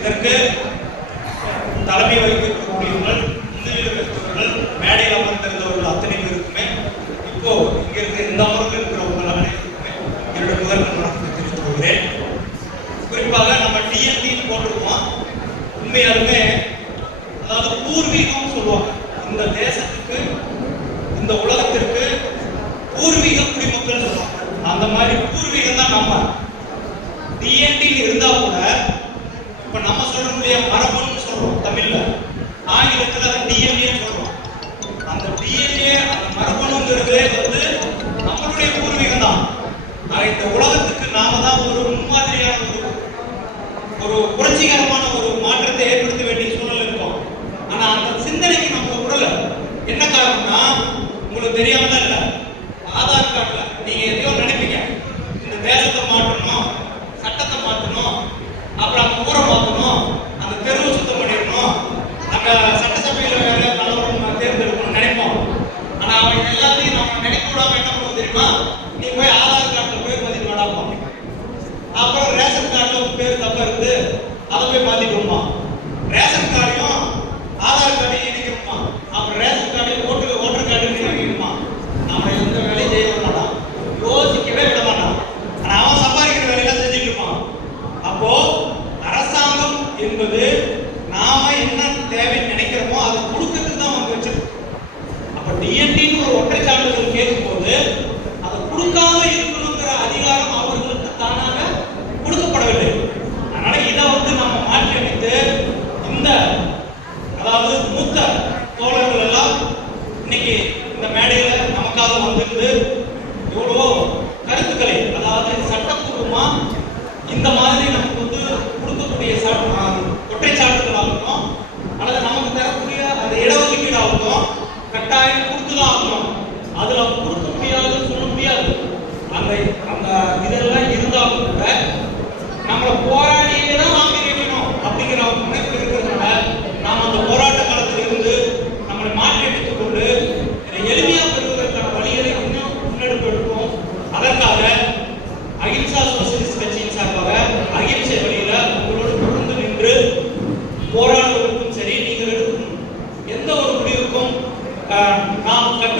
இதற்கு தலைமை வகிக்கக்கூடியவர்கள் முன்னிலை பெற்றவர்கள் மேடையில் அமர்ந்திருந்தவர்கள் அத்தனை பேருக்குமே இப்போ இங்க இருக்க இந்த அமர்வில் இருக்கிறவங்கள் அனைவருக்குமே என்னுடைய முதல் வணக்கத்தை தெரிவித்துக் கொள்கிறேன். குறிப்பாக நம்ம டிஎன்பின்னு போட்டிருக்கோம்? உண்மையாலுமே அதாவது பூர்வீகம் சொல்லுவாங்க. இந்த தேசத்துக்கு இந்த உலகத்திற்கு பூர்வீக குடிமக்கள் சொல்லுவாங்க. அந்த மாதிரி பூர்வீகம் தான் நம்ம டிஎன்டி இருந்தால் கூட இப்ப நம்ம சொல்லக்கூடிய இல்லையா மரபுன்னு சொல்றோம் தமிழ்ல. ஆங்கிலத்துல டிஎன்ஏ சொல்றோம். அந்த டிஎன்ஏ அந்த மரபணுங்கிறது வந்து நம்மளுடைய பூர்வீகம் தான் ஆனா இந்த உலகத்துக்கு நாம தான் ஒரு முன்மாதிரியான ஒரு ஒரு புரட்சிகரமான ஒரு மாற்றத்தை ஏற்படுத்த வேண்டிய சூழல் இருக்கும். ஆனா அந்த சிந்தனைக்கு நம்ம உடலை. என்ன காரணம்னா உங்களுக்கு தெரியாம நீ போய் ஆதார் கார்டில் போய் பதிவு பண்ணாம அப்புறம் ரேஷன் கார்டில் உங்க பேர் தப்பா இருந்து அதை போய் மாத்திக்கணுமா ரேஷன் கார்டையும் ஆதார் கார்டையும் இணைக்கணுமா அப்புறம் ரேஷன் கார்டையும் ஓட்டு ஓட்டர் கார்டையும் இணைக்கணுமா நம்ம எந்த வேலையும் செய்ய மாட்டான். யோசிக்கவே விட மாட்டான். ஆனா அவன் சம்பாதிக்கிற வேலையெல்லாம் செஞ்சுட்டு இருப்பான். அப்போ அரசாங்கம் என்பது நாம என்ன தேவைன்னு நினைக்கிறோமோ அதை கொடுக்கறதுக்கு தான் வந்து வச்சிருக்கு. அப்ப டிஎன்டின்னு ஒரு ஒற்றை சான்றிதழ் கேட்கும்போது போது கொடுக்காம இருக்கணுங்கிற அதிகாரம் அவர்களுக்கு தானாக கொடுக்கப்படவில்லை. அதனால இதை வந்து நம்ம மாற்றி அமைத்து இந்த அதாவது மூத்த தோழர்கள் எல்லாம் இன்னைக்கு இந்த மேடையில நமக்காக வந்திருந்து எவ்வளவோ கருத்துக்களை அதாவது சட்டப்பூர்வமா இந்த மாதிரி அந்த அந்த இதெல்லாம் இருந்தாலும் கூட நம்மளை போராடியே தான் வாங்கி வைக்கணும் அப்படிங்கிற முனைப்பு இருக்கிறதுனால நாம் அந்த போராட்ட காலத்தில் இருந்து நம்மளை மாற்றி எடுத்துக் கொண்டு எளிமையாக பெறுவதற்கான வழிகளை இன்னும் முன்னெடுப்பு எடுப்போம். அதற்காக அகிம்சா சோசியலிஸ்ட் கட்சியின் சார்பாக அகிம்சை வழியில் உங்களோடு தொடர்ந்து நின்று போராடுவதற்கும் சரி நீங்கள் எடுக்கும் எந்த ஒரு முடிவுக்கும் நாம் கட்ட